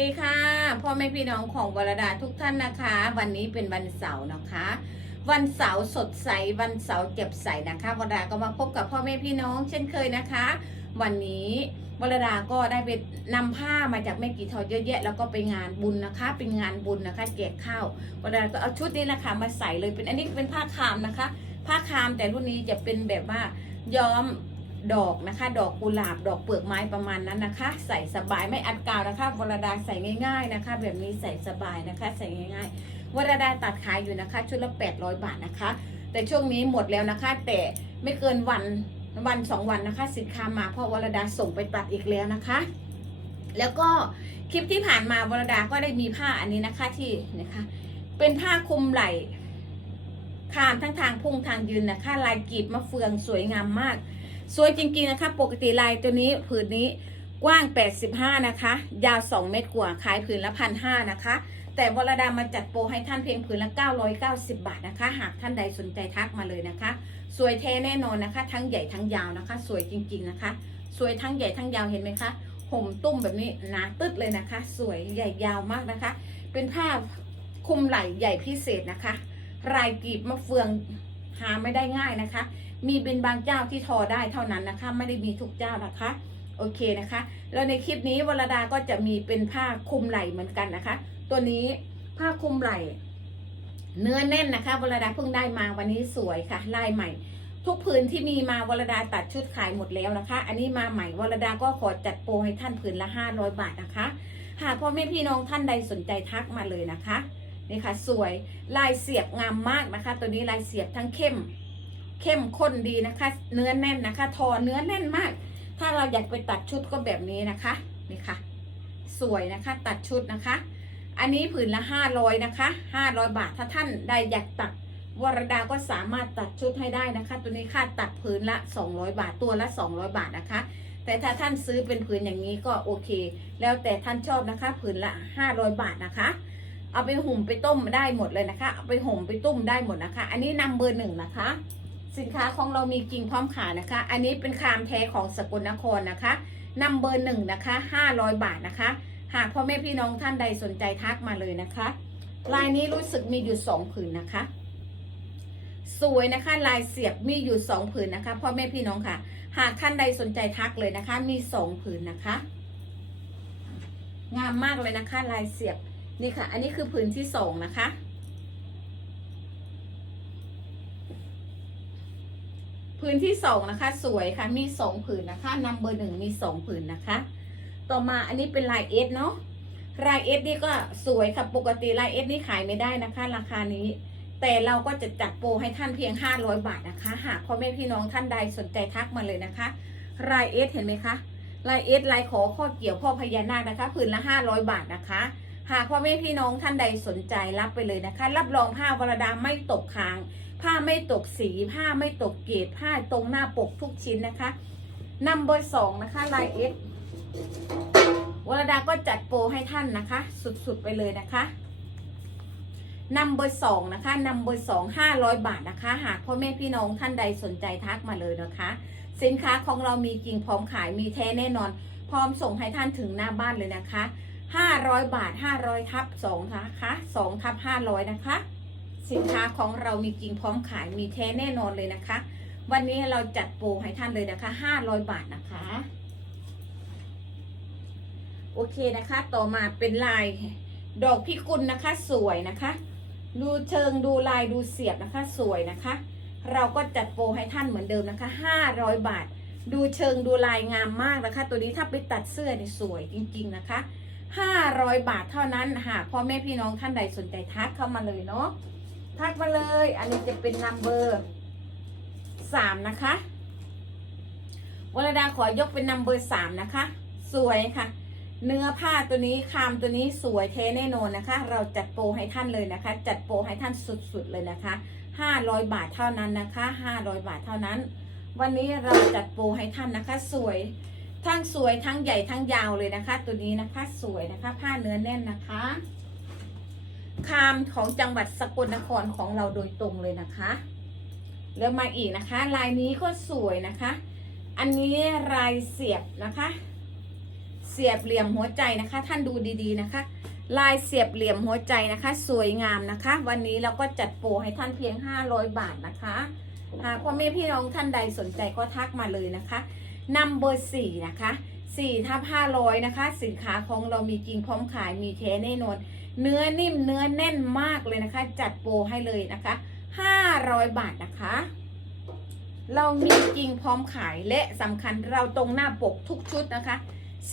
สวัสดีค่ะพ่อแม่พี่น้องของวรดาทุกท่านนะคะ วันนี้เป็นวันเสาร์นะคะ วันเสาร์สดใสวันเสาร์เจ็บใสนะคะวรดาก็มาพบกับพ่อแม่พี่น้อง เช่นเคยนะคะ วันนี้วรดาก็ได้ไปนำผ้ามาจากแม่กีทอเยอะแยะแล้วก็ไปงานบุญนะคะ เป็นงานบุญนะคะแจกข้าววรดาก็เอาชุดนี้นะคะมาใส่เลยเป็นอันนี้เป็นผ้าคามนะคะ ผ้าคามแต่รุ่นนี้จะเป็นแบบว่าย้อม ดอกนะคะ ดอกกุหลาบดอกเปลือกไม้ประมาณนั้นนะคะ ใส่สบายไม่อัดกาวนะคะวรดาใส่ง่ายๆนะคะ แบบนี้ใส่สบายนะคะ ใส่ง่าย ๆวรดาตัดขายอยู่นะคะชุดละ 800 บาทนะคะ แต่ช่วงนี้หมดแล้วนะคะ แต่ไม่เกินวันวันสองวันนะคะ สินค้ามาเพราะวรดาส่งไปตัดอีกแล้วนะคะ แล้วก็คลิปที่ผ่านมาวรดาก็ได้มีผ้าอันนี้นะคะที่นะคะ เป็นผ้าคลุมไหล่คามทั้งทางพุ่งทางยืนนะคะ ลายกรีบมะเฟืองสวยงามมาก สวยจริงๆนะคะ ปกติลายตัวนี้ผืนนี้กว้าง 85 นะคะ ยาว 2 เมตรกว่า ขายผืนละพันห้านะคะ แต่วรดามาจัดโปรให้ท่านเพียงผืนละ 990 บาทนะคะ หากท่านใดสนใจทักมาเลยนะคะ สวยแท้แน่นอนนะคะ ทั้งใหญ่ทั้งยาวนะคะ สวยจริงๆนะคะ สวยทั้งใหญ่ทั้งยาวเห็นไหมคะห่มตุ้มแบบนี้หนาตึดเลยนะคะ สวยใหญ่ยาวมากนะคะ เป็นผ้าคลุมไหล่ใหญ่พิเศษนะคะ รายกรีบมะเฟืองหาไม่ได้ง่ายนะคะ มีเป็นบางเจ้าที่ทอได้เท่านั้นนะคะ ไม่ได้มีทุกเจ้านะคะ โอเคนะคะ แล้วในคลิปนี้วรดาก็จะมีเป็นผ้าคลุมไหล่เหมือนกันนะคะ ตัวนี้ผ้าคลุมไหล่เนื้อแน่นนะคะวรดาเพิ่งได้มาวันนี้สวยค่ะลายใหม่ ทุกผืนที่มีมาวรดาตัดชุดขายหมดแล้วนะคะ อันนี้มาใหม่วรดาก็ขอจัดโปรให้ท่านผืนละ500บาทนะคะหากพ่อแม่พี่น้องท่านใดสนใจทักมาเลยนะคะนี่ค่ะสวยลายเสียบงามมากนะคะ ตัวนี้ลายเสียบทั้งเข้ม เข้มข้นดีนะคะ เนื้อแน่นนะคะ ทอเนื้อแน่นมาก ถ้าเราอยากไปตัดชุดก็แบบนี้นะคะนี่ค่ะ สวยนะคะตัดชุดนะคะ อันนี้ผืนละห้าร้อยนะคะห้าร้อยบาทถ้าท่านใดอยากตัดวรดาก็สามารถตัดชุดให้ได้นะคะ ตัวนี้ค่าตัดผืนละ 200 บาทตัวละ 200 บาทนะคะ แต่ถ้าท่านซื้อเป็นผืนอย่างนี้ก็โอเค แล้วแต่ท่านชอบนะคะ ผืนละ 500 บาทนะคะ เอาไปหุ่มไปต้มได้หมดเลยนะคะ เอาไปห่มไปตุ้มได้หมดนะคะ อันนี้นำเบอร์หนึ่งนะคะ สินค้าของเรามีจริงพร้อมขายนะคะ อันนี้เป็นคามแท้ของสกลนครนะคะนำเบอร์หนึ่งนะคะ500บาทนะคะ หากพ่อแม่พี่น้องท่านใดสนใจทักมาเลยนะคะ ลายนี้รู้สึกมีอยู่สองผืนนะคะ สวยนะคะลายเสียบมีอยู่สองผืนนะคะพ่อแม่พี่น้องค่ะ หากท่านใดสนใจทักเลยนะคะ มีสองผืนนะคะ งามมากเลยนะคะ ลายเสียบนี่ค่ะ อันนี้คือผืนที่สองนะคะ ผืนที่สองนะคะ สวยค่ะมีสองผืนนะคะนำเบอร์หนึ่งมีสองผืนนะคะ ต่อมาอันนี้เป็นลายเอสเนาะลายเอสนี่ก็สวยค่ะปกติลายเอสนี่ขายไม่ได้นะคะ ราคานี้ แต่เราก็จะจัดโปรให้ท่านเพียง 500 บาทนะคะหากพ่อแม่พี่น้องท่านใดสนใจทักมาเลยนะคะลายเอสเห็นไหมคะลายเอสลายขอข้อเกี่ยวพ่อพญานาคนะคะผืนละ 500 บาทนะคะ หากพ่อแม่พี่น้องท่านใดสนใจรับไปเลยนะคะ รับรองผ้าวรดาไม่ตกค้าง ผ้าไม่ตกสี ผ้าไม่ตกเกรดผ้าตรงหน้าปกทุกชิ้นนะคะนัมเบอร์สองนะคะลายเอสวรดาก็จัดโปรให้ท่านนะคะ สุดๆไปเลยนะคะนัมเบอร์สองนะคะนัมเบอร์สองห้าร้อยบาทนะคะ หากพ่อแม่พี่น้องท่านใดสนใจทักมาเลยนะคะ สินค้าของเรามีจริงพร้อมขายมีแท้แน่นอน พร้อมส่งให้ท่านถึงหน้าบ้านเลยนะคะ ห้าร้อยบาทห้าร้อยทับสองนะคะสองทับห้าร้อยนะคะ สินค้าของเรามีจริงพร้อมขายมีแท้แน่นอนเลยนะคะ วันนี้เราจัดโปรให้ท่านเลยนะคะห้าร้อยบาทนะคะ โอเคนะคะ ต่อมาเป็นลายดอกพิกุลนะคะ สวยนะคะ ดูเชิงดูลายดูเสียบนะคะ สวยนะคะ เราก็จัดโปรให้ท่านเหมือนเดิมนะคะ 500 บาท ดูเชิงดูลายงามมากนะคะ ตัวนี้ถ้าไปตัดเสื้อเนี่ยสวยจริง ๆ นะคะ 500 บาทเท่านั้น หากพ่อแม่พี่น้องท่านใดสนใจทักเข้ามาเลยเนาะทักมาเลย อันนี้จะเป็นนัมเบอร์สามนะคะวรดาขอยกเป็นนัมเบอร์สามนะคะ สวยค่ะ เนื้อผ้าตัวนี้คามตัวนี้สวยเทแน่นอนนะคะ เราจัดโปรให้ท่านเลยนะคะ จัดโปรให้ท่านสุดๆเลยนะคะ500บาทเท่านั้นนะคะ500บาทเท่านั้น วันนี้เราจัดโปรให้ท่านนะคะ สวย ทั้งสวยทั้งใหญ่ทั้งยาวเลยนะคะ ตัวนี้นะคะสวยนะคะ ผ้าเนื้อแน่นนะคะ คามของจังหวัดสกลนครของเราโดยตรงเลยนะคะแล้วมาอีกนะคะ ลายนี้ก็สวยนะคะ อันนี้ลายเสียบนะคะ เสียบเหลี่ยมหัวใจนะคะ ท่านดูดีๆนะคะ ลายเสียบเหลี่ยมหัวใจนะคะ สวยงามนะคะ วันนี้เราก็จัดโปรให้ท่านเพียง 500 บาทนะคะ หากพ่อแม่พี่น้องท่านใดสนใจก็ทักมาเลยนะคะนัมเบอร์สี่นะคะ4ทับ500นะคะ สินค้าของเรามีจริงพร้อมขายมีแท้แน่นอน เนื้อนิ่มเนื้อแน่นมากเลยนะคะ จัดโปรให้เลยนะคะ500บาทนะคะ เรามีจริงพร้อมขายและสำคัญเราตรงหน้าปกทุกชุดนะคะ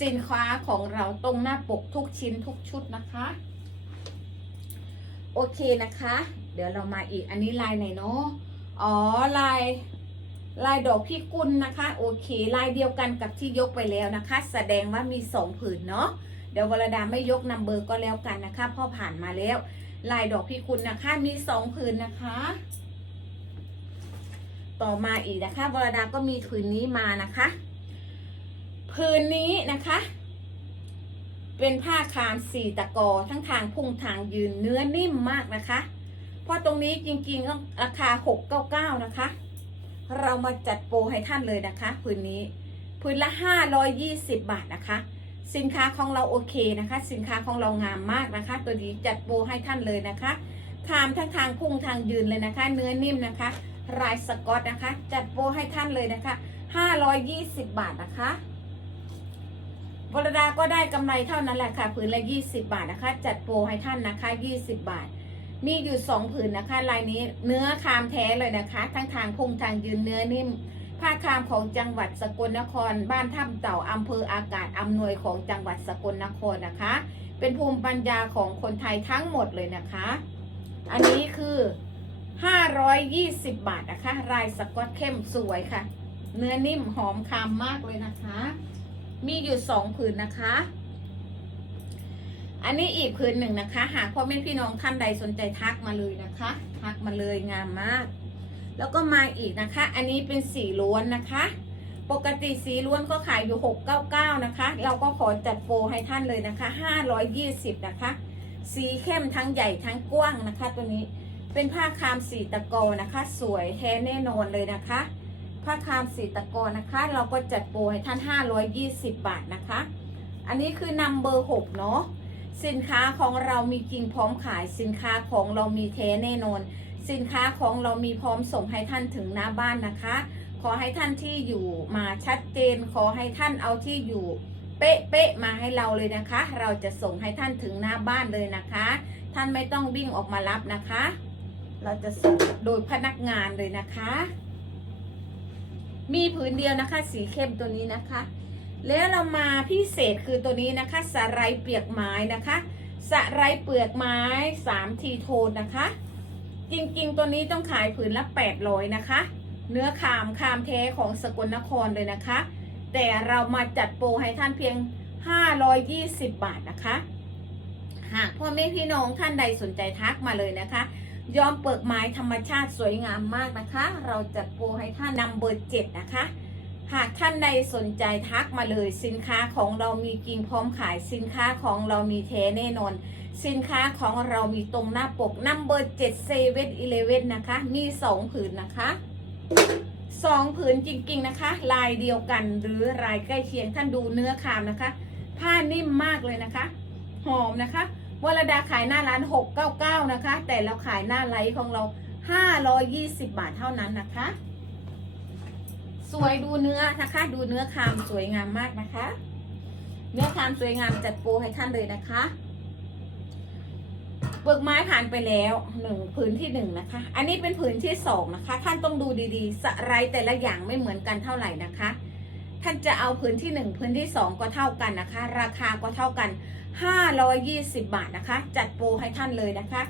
สินค้าของเราตรงหน้าปกทุกชิ้นทุกชุดนะคะ โอเคนะคะ เดี๋ยวเรามาอีกอันนี้ลายไหนเนาะ อ๋อลายลายดอกพี่กุลนะคะ โอเค ลายเดียวกันกับที่ยกไปแล้วนะคะ แสดงว่ามีสองผืนเนาะเดี๋ยววรดาไม่ยกนัมเบอร์ก็แล้วกันนะคะพราะผ่านมาแล้ว ลายดอกพี่กุลนะคะ มีสองผืนนะคะ ต่อมาอีกนะคะวรดาก็มีผืนนี้มานะคะ ผืนนี้นะคะ เป็นผ้าคามสี่ตะกอทั้งทางพุ่งทางยืนเนื้อนิ่มมากนะคะ เพราะตรงนี้จริงๆต้องราคา 699 นะคะ เรามาจัดโปรให้ท่านเลยนะคะผืนนี้ผืนละ 520 บาทนะคะ สินค้าของเราโอเคนะคะ สินค้าของเรางามมากนะคะ ตัวนี้จัดโปรให้ท่านเลยนะคะคามทั้งทางพุ่งทางยืนเลยนะคะ เนื้อนิ่มนะคะลายสกอตนะคะ จัดโปรให้ท่านเลยนะคะ 520 บาทนะคะวรดาก็ได้กำไรเท่านั้นแหละค่ะผืนละ 20 บาทนะคะ จัดโปรให้ท่านนะคะ 20 บาท มีอยู่สองผืนนะคะ ลายนี้เนื้อคามแท้เลยนะคะ ทั้งทางพุงทางยืนเนื้อนิ่ม ผ้าคามของจังหวัดสกลนคร บ้านถ้ำเต่าอำเภออากาศอำนวยของจังหวัดสกลนครนะคะ เป็นภูมิปัญญาของคนไทยทั้งหมดเลยนะคะ อันนี้คือ 520 บาทนะคะ ลายสกอตเข้มสวยค่ะ เนื้อนิ่มหอมคามมากเลยนะคะ มีอยู่สองผืนนะคะ อันนี้อีกผืนหนึ่งนะคะ หากพ่อแม่พี่น้องท่านใดสนใจทักมาเลยนะคะ ทักมาเลยงามมาก แล้วก็มาอีกนะคะ อันนี้เป็นสีล้วนนะคะ ปกติสีล้วนก็ขายอยู่ 699 นะคะ เราก็ขอจัดโปรให้ท่านเลยนะคะ 520 นะคะ สีเข้มทั้งใหญ่ทั้งกว้างนะคะ ตัวนี้เป็นผ้าคามสีตะกอนะคะ สวยแท้แน่นอนเลยนะคะ ผ้าคามสีตะกอนะคะ เราก็จัดโปรให้ท่าน 520 บาทนะคะ อันนี้คือนัมเบอร์6เนาะ สินค้าของเรามีจริงพร้อมขาย สินค้าของเรามีแท้แน่นอน สินค้าของเรามีพร้อมส่งให้ท่านถึงหน้าบ้านนะคะ ขอให้ท่านที่อยู่มาชัดเจน ขอให้ท่านเอาที่อยู่เป๊ะเป๊ะๆมาให้เราเลยนะคะ เราจะส่งให้ท่านถึงหน้าบ้านเลยนะคะ ท่านไม่ต้องวิ่งออกมารับนะคะ เราจะส่งโดยพนักงานเลยนะคะ มีผืนเดียวนะคะ สีเข้มตัวนี้นะคะ แล้วเรามาพิเศษคือตัวนี้นะคะสไลเปียกไม้นะคะสไลเปลือกไม้3ทีโทนนะคะ จริงๆ ตัวนี้ต้องขายผืนละ800นะคะ เนื้อคามคามแท้ของสกลนครเลยนะคะ แต่เรามาจัดโปรให้ท่านเพียง 520 บาทนะคะ หากพ่อแม่พี่น้องท่านใดสนใจทักมาเลยนะคะย้อมเปลือกไม้ธรรมชาติสวยงามมากนะคะ เราจัดโปรให้ท่านนำเบอร์เจ็ดนะคะ หากท่านใดสนใจทักมาเลยสินค้าของเรามีจริงพร้อมขายสินค้าของเรามีแท้แน่นอน สินค้าของเรามีตรงหน้าปกนัมเบอร์เจ็ดเซเว่นอีเลเว่นนะคะ มีสองผืนนะคะสองผืนจริงๆนะคะ ลายเดียวกันหรือลายใกล้เคียงท่านดูเนื้อคามนะคะ ผ้านิ่มมากเลยนะคะ หอมนะคะวรดาขายหน้าร้าน 699 นะคะ แต่เราขายหน้าไลฟ์ของเรา 520 บาทเท่านั้นนะคะ สวยดูเนื้อนะคะ ดูเนื้อคามสวยงามมากนะคะ เนื้อคามสวยงามจัดโปรให้ท่านเลยนะคะเปลือกไม้ผ่านไปแล้วหนึ่งผืนที่หนึ่งนะคะ อันนี้เป็นผืนที่สองนะคะ ท่านต้องดูดีๆ สไลด์แต่ละอย่างไม่เหมือนกันเท่าไหร่นะคะ ท่านจะเอาผืนที่หนึ่งผืนที่สองก็เท่ากันนะคะ ราคาก็เท่ากัน520บาทนะคะ จัดโปรให้ท่านเลยนะคะ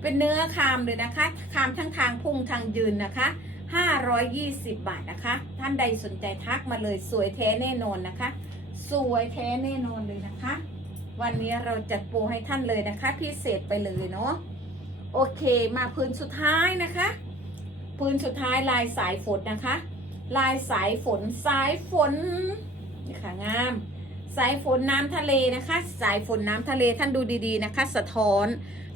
เป็นเนื้อคามเลยนะคะ คามทั้งทางพุ่งทางยืนนะคะ 520 บาทนะคะ ท่านใดสนใจทักมาเลยสวยแท้แน่นอนนะคะ สวยแท้แน่นอนเลยนะคะ วันนี้เราจัดโปรให้ท่านเลยนะคะพิเศษไปเลยเนาะโอเคมาพื้นสุดท้ายนะคะ พื้นสุดท้ายลายสายฝนนะคะ ลายสายฝนสายฝนนี่ค่ะงาม สายฝนน้ำทะเลนะคะ สายฝนน้ำทะเลท่านดูดีๆนะคะ สะท้อน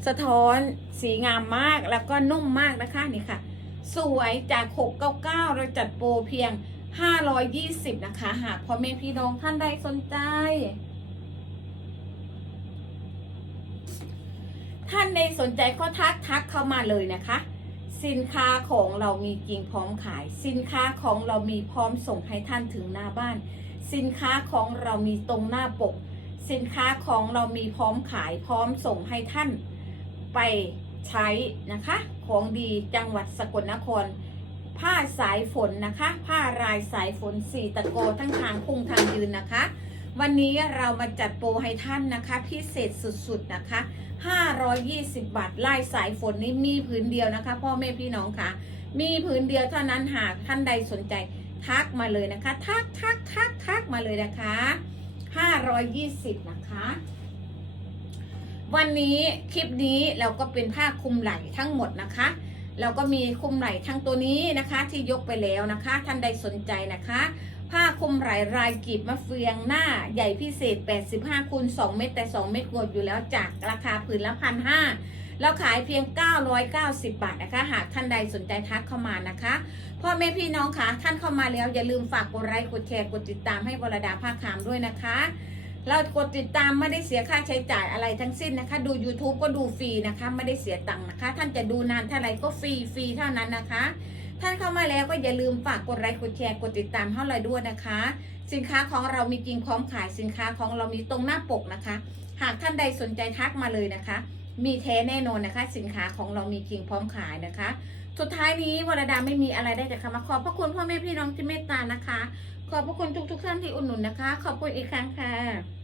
สะท้อนสีงามมากแล้วก็นุ่มมากนะคะนี่ค่ะ สวยจาก 699 เราจัดโปรเพียง 520 นะคะ หากพ่อแม่พี่น้องท่านใดสนใจ ท่านในสนใจก็ทักทักเข้ามาเลยนะคะ สินค้าของเรามีจริงพร้อมขาย สินค้าของเรามีพร้อมส่งให้ท่านถึงหน้าบ้าน สินค้าของเรามีตรงหน้าปก สินค้าของเรามีพร้อมขายพร้อมส่งให้ท่านไป ใช้นะคะ ของดีจังหวัดสกลนคร ผ้าสายฝนนะคะ ผ้ารายสายฝนสี่ตะโกทั้งทางพุ่งทางยืนนะคะ วันนี้เรามาจัดโปรให้ท่านนะคะ พิเศษสุดๆนะคะ 520 บาทลายสายฝนนี้มีผืนเดียวนะคะ พ่อแม่พี่น้องค่ะ มีผืนเดียวเท่านั้นหากท่านใดสนใจทักมาเลยนะคะ ทักทักทักทักมาเลยนะคะ 520 นะคะ วันนี้คลิปนี้เราก็เป็นผ้าคลุมไหล่ทั้งหมดนะคะ เราก็มีคลุมไหล่ทั้งตัวนี้นะคะ ที่ยกไปแล้วนะคะ ท่านใดสนใจนะคะ ผ้าคลุมไหล่ลายกีบมะเฟืองหน้าใหญ่พิเศษ 85คูณ2เมตรแต่ 2 เมตรกดอยู่แล้วจากราคาผืนละพันห้าเราขายเพียง 990 บาทนะคะ หากท่านใดสนใจทักเข้ามานะคะ พ่อแม่พี่น้องคะท่านเข้ามาแล้วอย่าลืมฝากกดไลค์ กดแชร์ กดติดตามให้วรดาภาคขามด้วยนะคะ เรากดติดตามไม่ได้เสียค่าใช้จ่ายอะไรทั้งสิ้นนะคะ ดู YouTube ก็ดูฟรีนะคะ ไม่ได้เสียตังค์นะคะ ท่านจะดูนานเท่าไหร่ก็ฟรีฟรีเท่านั้นนะคะ ท่านเข้ามาแล้วก็อย่าลืมฝากกดไลค์กดแชร์กดติดตามเท่าไหร่ด้วยนะคะ สินค้าของเรามีจริงพร้อมขายสินค้าของเรามีตรงหน้าปกนะคะ หากท่านใดสนใจทักมาเลยนะคะ มีแท้แน่นอนนะคะ สินค้าของเรามีจริงพร้อมขายนะคะสุดท้ายนี้วรดาไม่มีอะไรได้แต่คำว่าขอบพระคุณพ่อแม่พี่น้องที่เมตตานะคะ ขอบพระคุณทุกๆท่านที่อุดหนุนนะคะ ขอบคุณอีกครั้งค่ะ